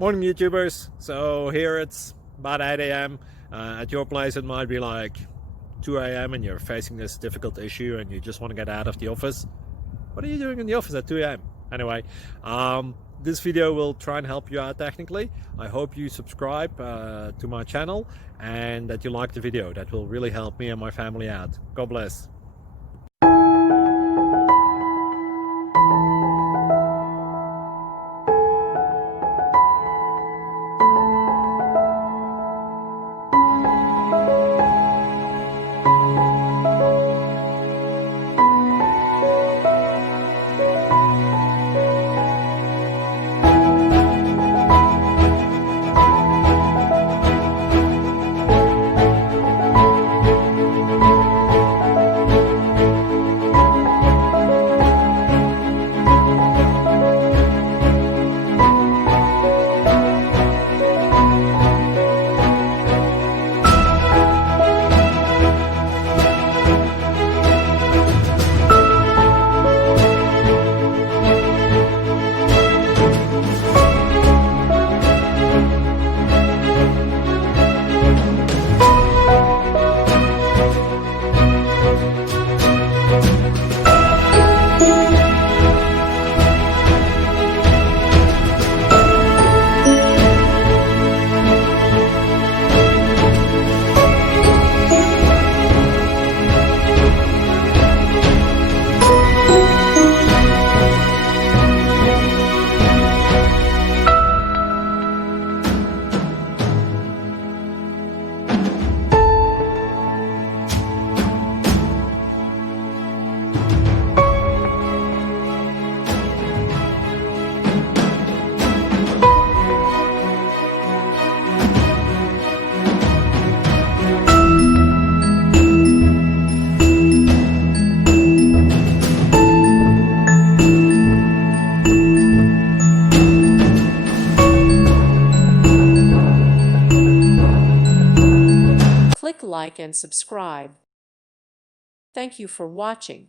Morning YouTubers. So here it's about 8 a.m. At your place it might be like 2 a.m. and you're facing this difficult issue and you just want to get out of the office. What are you doing in the office at 2 a.m.? Anyway, this video will try and help you out technically. I hope you subscribe to my channel and that you like the video. That will really help me and my family out. God bless. Click like and subscribe. Thank you for watching.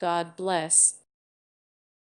God bless.